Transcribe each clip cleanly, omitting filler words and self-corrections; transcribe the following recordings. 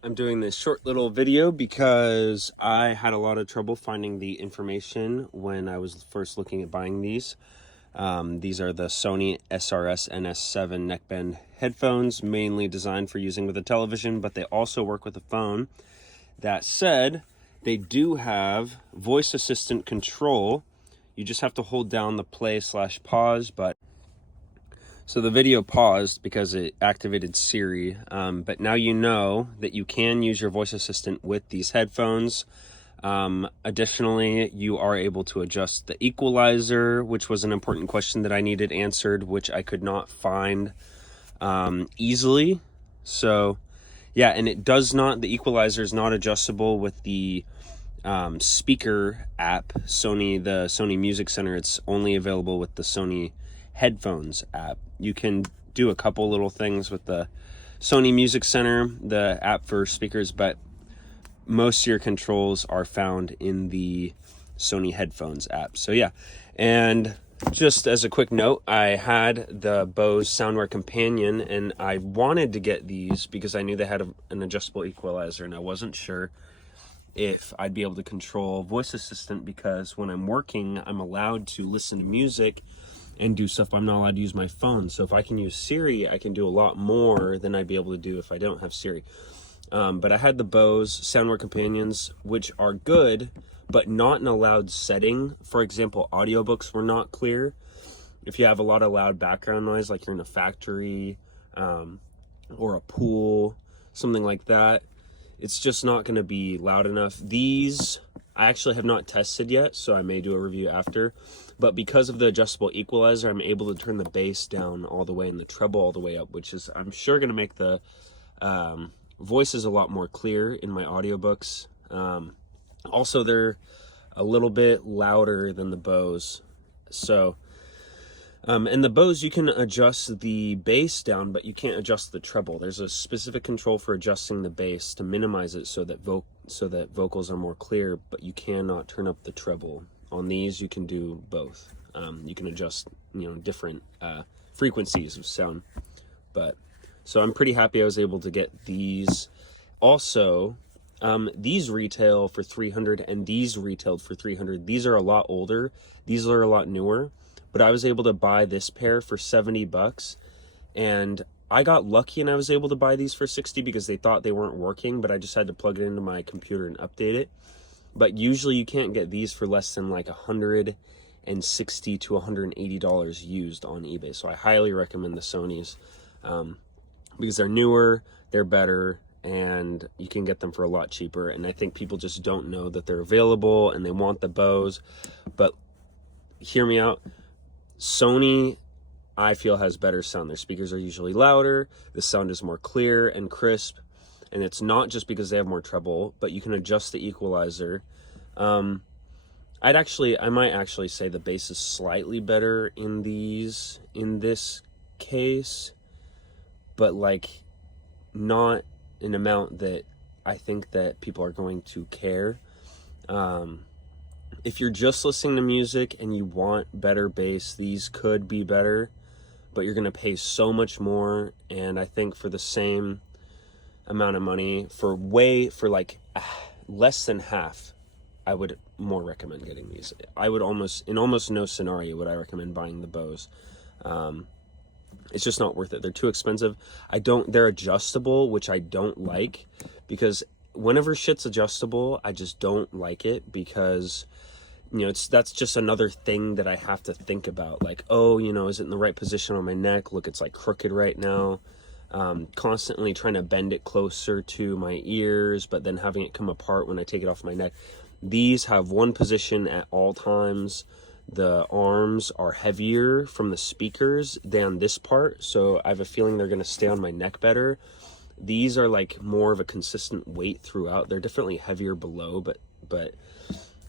I'm doing this short little video because I had a lot of trouble finding the information when I was first looking at buying these. These are the Sony SRS-NS7 neckband headphones, mainly designed for using with a television, but they also work with a phone. That said, they do have voice assistant control. You just have to hold down the play/pause button. So the video paused because it activated Siri, but now you know that you can use your voice assistant with these headphones. Additionally, you are able to adjust the equalizer, which was an important question that I needed answered, which I could not find easily. So yeah, and it does not, the equalizer is not adjustable with the speaker app, the Sony Music Center. It's only available with the Sony headphones app. You can do a couple little things with the Sony Music Center, the app for speakers, but most of your controls are found in the Sony headphones app. So yeah, and just as a quick note, I had the Bose SoundWear Companion, and I wanted to get these because I knew they had an adjustable equalizer, and I wasn't sure if I'd be able to control voice assistant, because when I'm working, I'm allowed to listen to music and do stuff. I'm not allowed to use my phone. So if I can use Siri, I can do a lot more than I'd be able to do if I don't have Siri. But I had the Bose SoundWear Companions, which are good, but not in a loud setting. For example, audiobooks were not clear. If you have a lot of loud background noise, like you're in a factory or a pool, something like that, it's just not going to be loud enough. These I actually have not tested yet, so I may do a review after. But because of the adjustable equalizer, I'm able to turn the bass down all the way and the treble all the way up, which is, I'm sure, going to make the voices a lot more clear in my audiobooks. Also, they're a little bit louder than the Bose. So, and the Bose, you can adjust the bass down, but you can't adjust the treble. There's a specific control for adjusting the bass to minimize it so that vocals are more clear, but you cannot turn up the treble. On these, you can do both. You can adjust, different frequencies of sound. But so I'm pretty happy I was able to get these. Also, these retail for $300, and these retailed for $300. These are a lot older. These are a lot newer. But I was able to buy this pair for $70, and I got lucky and I was able to buy these for $60 because they thought they weren't working, but I just had to plug it into my computer and update it. But usually you can't get these for less than like $160 to $180 used on eBay. So I highly recommend the Sonys because they're newer, they're better, and you can get them for a lot cheaper. And I think people just don't know that they're available and they want the Bose. But hear me out. Sony, I feel, has better sound. Their speakers are usually louder, the sound is more clear and crisp, and it's not just because they have more treble, but you can adjust the equalizer. I might actually say the bass is slightly better in this case, but like not an amount that I think that people are going to care. If you're just listening to music and you want better bass, these could be better, but you're going to pay so much more. And I think for the same amount of money, for like less than half, I would more recommend getting these. I would in almost no scenario would I recommend buying the Bose. It's just not worth it. They're too expensive. They're adjustable, which I don't like, because whenever shit's adjustable, I just don't like it, because that's just another thing that I have to think about. Like, oh, is it in the right position on my neck? Look, it's like crooked right now. Constantly trying to bend it closer to my ears, but then having it come apart when I take it off my neck. These have one position at all times. The arms are heavier from the speakers than this part, so I have a feeling they're going to stay on my neck better. These are like more of a consistent weight throughout. They're definitely heavier below, but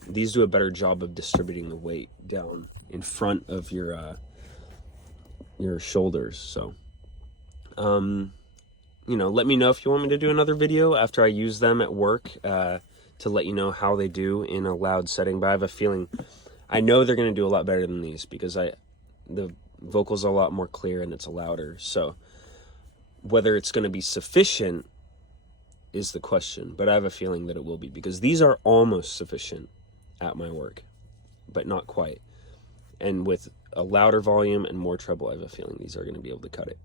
these do a better job of distributing the weight down in front of your shoulders. So, let me know if you want me to do another video after I use them at work to let you know how they do in a loud setting. But I have a feeling, I know they're going to do a lot better than these, because the vocals are a lot more clear and it's louder. So whether it's going to be sufficient is the question, but I have a feeling that it will be, because these are almost sufficient at my work, but not quite. And with a louder volume and more treble, I have a feeling these are going to be able to cut it.